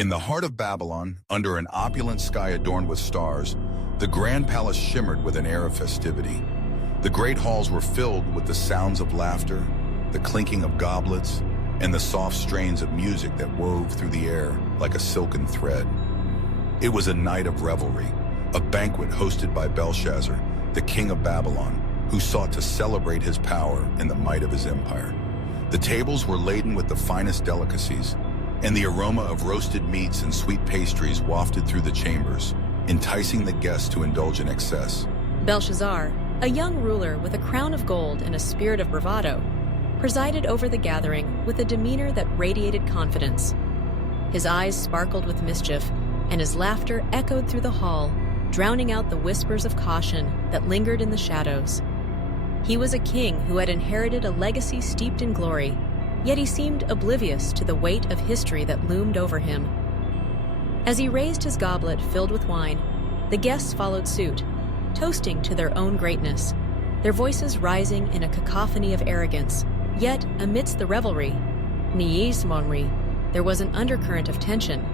In the heart of Babylon, under an opulent sky adorned with stars, the grand palace shimmered with an air of festivity. The great halls were filled with the sounds of laughter, the clinking of goblets, and the soft strains of music that wove through the air like a silken thread. It was a night of revelry, a banquet hosted by Belshazzar, the king of Babylon, who sought to celebrate his power and the might of his empire. The tables were laden with the finest delicacies, and the aroma of roasted meats and sweet pastries wafted through the chambers, enticing the guests to indulge in excess. Belshazzar, a young ruler with a crown of gold and a spirit of bravado, presided over the gathering with a demeanor that radiated confidence. His eyes sparkled with mischief, and his laughter echoed through the hall, drowning out the whispers of caution that lingered in the shadows. He was a king who had inherited a legacy steeped in glory, yet he seemed oblivious to the weight of history that loomed over him. As he raised his goblet filled with wine, the guests followed suit, toasting to their own greatness, their voices rising in a cacophony of arrogance. Yet, amidst the revelry, there was an undercurrent of tension.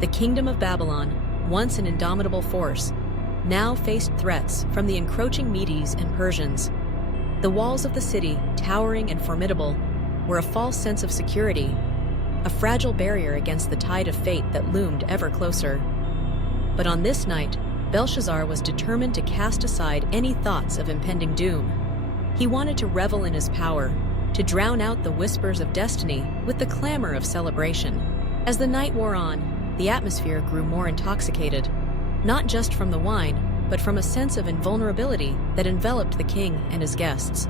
The kingdom of Babylon, once an indomitable force, now faced threats from the encroaching Medes and Persians. The walls of the city, towering and formidable, were a false sense of security, a fragile barrier against the tide of fate that loomed ever closer. But on this night, Belshazzar was determined to cast aside any thoughts of impending doom. He wanted to revel in his power, to drown out the whispers of destiny with the clamor of celebration. As the night wore on, the atmosphere grew more intoxicated, not just from the wine, but from a sense of invulnerability that enveloped the king and his guests.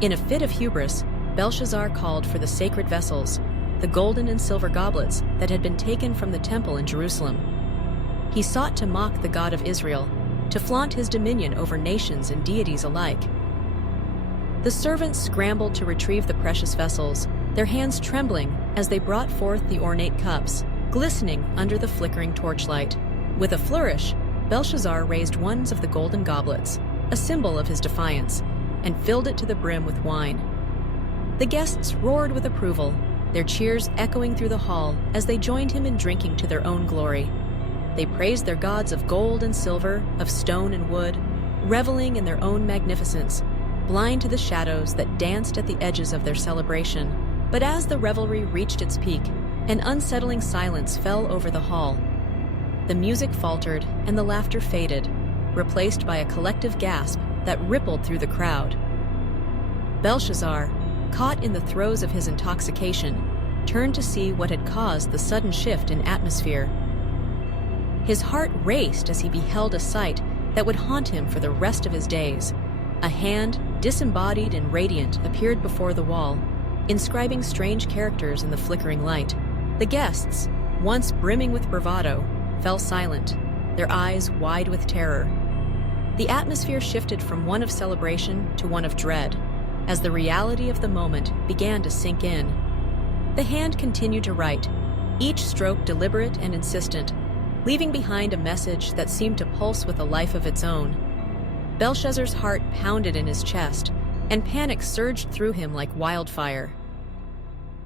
In a fit of hubris, Belshazzar called for the sacred vessels, the golden and silver goblets that had been taken from the temple in Jerusalem. He sought to mock the God of Israel, to flaunt his dominion over nations and deities alike. The servants scrambled to retrieve the precious vessels, their hands trembling as they brought forth the ornate cups, glistening under the flickering torchlight. With a flourish, Belshazzar raised one of the golden goblets, a symbol of his defiance, and filled it to the brim with wine. The guests roared with approval, their cheers echoing through the hall as they joined him in drinking to their own glory. They praised their gods of gold and silver, of stone and wood, reveling in their own magnificence, blind to the shadows that danced at the edges of their celebration. But as the revelry reached its peak, an unsettling silence fell over the hall. The music faltered and the laughter faded, replaced by a collective gasp that rippled through the crowd. Belshazzar, caught in the throes of his intoxication, turned to see what had caused the sudden shift in atmosphere. His heart raced as he beheld a sight that would haunt him for the rest of his days. A hand, disembodied and radiant, appeared before the wall, inscribing strange characters in the flickering light. The guests, once brimming with bravado, fell silent, their eyes wide with terror. The atmosphere shifted from one of celebration to one of dread, as the reality of the moment began to sink in. The hand continued to write, each stroke deliberate and insistent, leaving behind a message that seemed to pulse with a life of its own. Belshazzar's heart pounded in his chest, and panic surged through him like wildfire.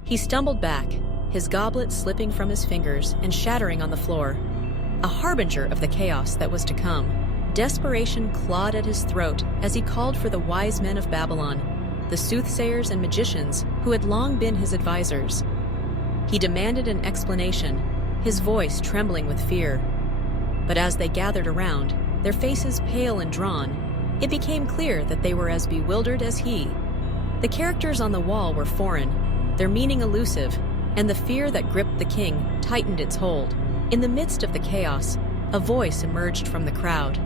He stumbled back, his goblet slipping from his fingers and shattering on the floor, a harbinger of the chaos that was to come. Desperation clawed at his throat as he called for the wise men of Babylon, the soothsayers and magicians who had long been his advisors. He demanded an explanation, his voice trembling with fear. But as they gathered around, their faces pale and drawn, it became clear that they were as bewildered as he. The characters on the wall were foreign, their meaning elusive, and the fear that gripped the king tightened its hold. In the midst of the chaos, a voice emerged from the crowd,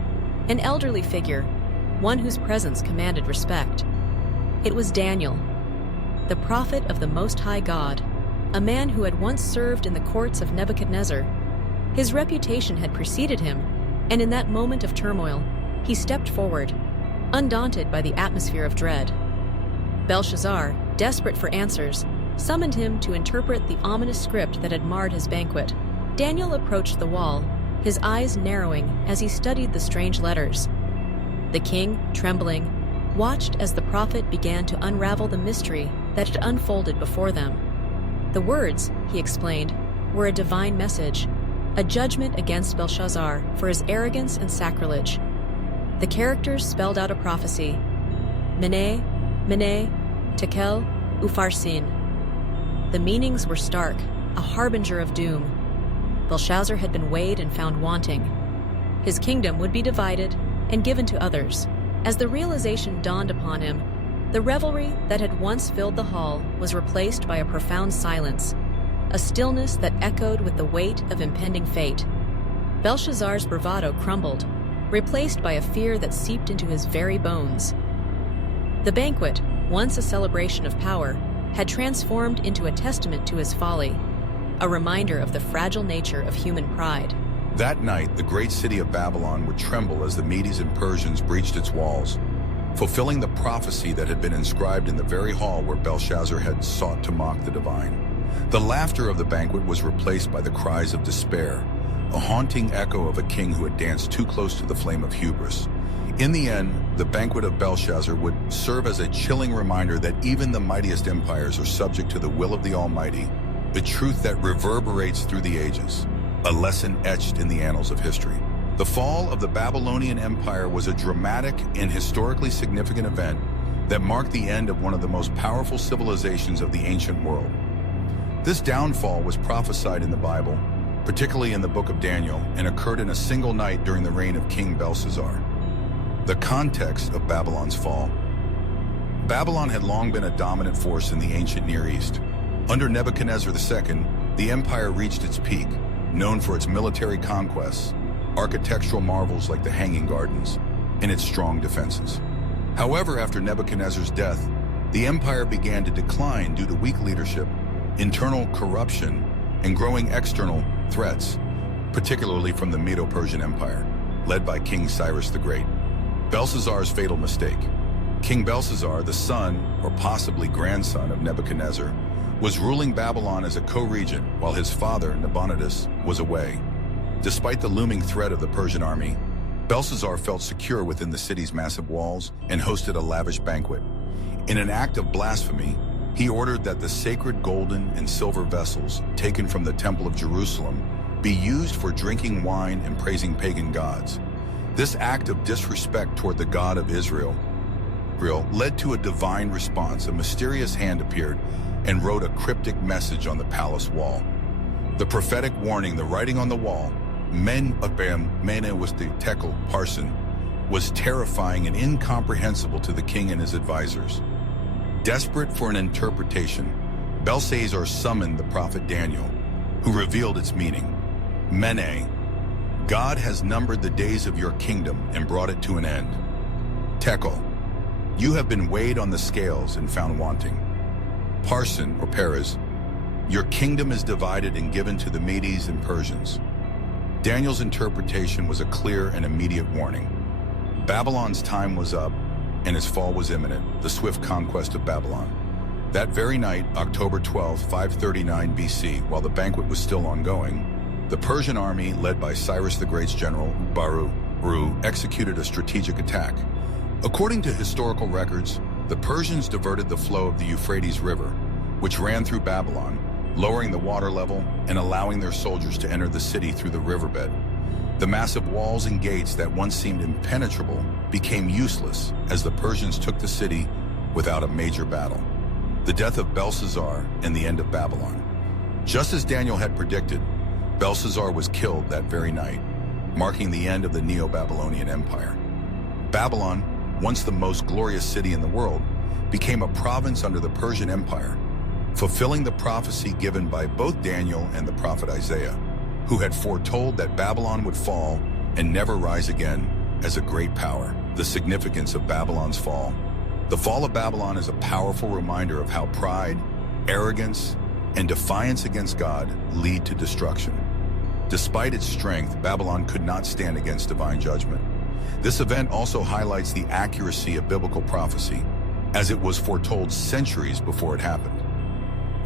an elderly figure, one whose presence commanded respect. It was Daniel, the prophet of the Most High God, a man who had once served in the courts of Nebuchadnezzar. His reputation had preceded him, and in that moment of turmoil, he stepped forward, undaunted by the atmosphere of dread. Belshazzar, desperate for answers, summoned him to interpret the ominous script that had marred his banquet. Daniel approached the wall, his eyes narrowing as he studied the strange letters. The king, trembling, watched as the prophet began to unravel the mystery that had unfolded before them. The words, he explained, were a divine message, a judgment against Belshazzar for his arrogance and sacrilege. The characters spelled out a prophecy: Mene, Mene, Tekel, Upharsin. The meanings were stark, a harbinger of doom. Belshazzar had been weighed and found wanting. His kingdom would be divided and given to others. As the realization dawned upon him, the revelry that had once filled the hall was replaced by a profound silence, a stillness that echoed with the weight of impending fate. Belshazzar's bravado crumbled, replaced by a fear that seeped into his very bones. The banquet, once a celebration of power, had transformed into a testament to his folly, a reminder of the fragile nature of human pride. That night, the great city of Babylon would tremble as the Medes and Persians breached its walls, fulfilling the prophecy that had been inscribed in the very hall where Belshazzar had sought to mock the divine. The laughter of the banquet was replaced by the cries of despair, a haunting echo of a king who had danced too close to the flame of hubris. In the end, the banquet of Belshazzar would serve as a chilling reminder that even the mightiest empires are subject to the will of the Almighty, a truth that reverberates through the ages, a lesson etched in the annals of history. The fall of the Babylonian Empire was a dramatic and historically significant event that marked the end of one of the most powerful civilizations of the ancient world. This downfall was prophesied in the Bible, particularly in the book of Daniel, and occurred in a single night during the reign of King Belshazzar. The context of Babylon's fall. Babylon had long been a dominant force in the ancient Near East. Under Nebuchadnezzar II, the empire reached its peak, known for its military conquests, architectural marvels like the Hanging Gardens, and its strong defenses. However, after Nebuchadnezzar's death, the empire began to decline due to weak leadership, internal corruption, and growing external threats, particularly from the Medo-Persian Empire, led by King Cyrus the Great. Belshazzar's fatal mistake. King Belshazzar, the son, or possibly grandson of Nebuchadnezzar, was ruling Babylon as a co-regent while his father, Nabonidus, was away. Despite the looming threat of the Persian army, Belshazzar felt secure within the city's massive walls and hosted a lavish banquet. In an act of blasphemy, he ordered that the sacred golden and silver vessels taken from the Temple of Jerusalem be used for drinking wine and praising pagan gods. This act of disrespect toward the God of Israel led to a divine response. A mysterious hand appeared and wrote a cryptic message on the palace wall. The prophetic warning, the writing on the wall, Men Abam Mene was the Tekel Parson, was terrifying and incomprehensible to the king and his advisors. Desperate for an interpretation, Belshazzar summoned the prophet Daniel, who revealed its meaning. Mene, God has numbered the days of your kingdom and brought it to an end. Tekel, you have been weighed on the scales and found wanting. Parson, or Perez, your kingdom is divided and given to the Medes and Persians. Daniel's interpretation was a clear and immediate warning. Babylon's time was up, and his fall was imminent, the swift conquest of Babylon. That very night, October 12, 539 BC, while the banquet was still ongoing, the Persian army, led by Cyrus the Great's general, Baru, executed a strategic attack. According to historical records, the Persians diverted the flow of the Euphrates River, which ran through Babylon, lowering the water level and allowing their soldiers to enter the city through the riverbed. The massive walls and gates that once seemed impenetrable became useless as the Persians took the city without a major battle. The death of Belshazzar and the end of Babylon. Just as Daniel had predicted, Belshazzar was killed that very night, marking the end of the Neo-Babylonian Empire. Babylon, once the most glorious city in the world, became a province under the Persian Empire, fulfilling the prophecy given by both Daniel and the prophet Isaiah, who had foretold that Babylon would fall and never rise again as a great power. The significance of Babylon's fall. The fall of Babylon is a powerful reminder of how pride, arrogance, and defiance against God lead to destruction. Despite its strength, Babylon could not stand against divine judgment. This event also highlights the accuracy of biblical prophecy, as it was foretold centuries before it happened.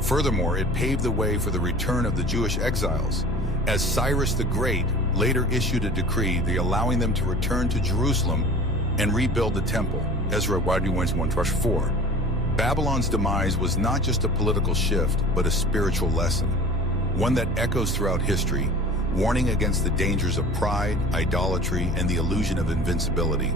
Furthermore, it paved the way for the return of the Jewish exiles, as Cyrus the Great later issued a decree allowing them to return to Jerusalem and rebuild the temple. Ezra 1:4. Babylon's demise was not just a political shift, but a spiritual lesson. one that echoes throughout history, warning against the dangers of pride, idolatry, and the illusion of invincibility.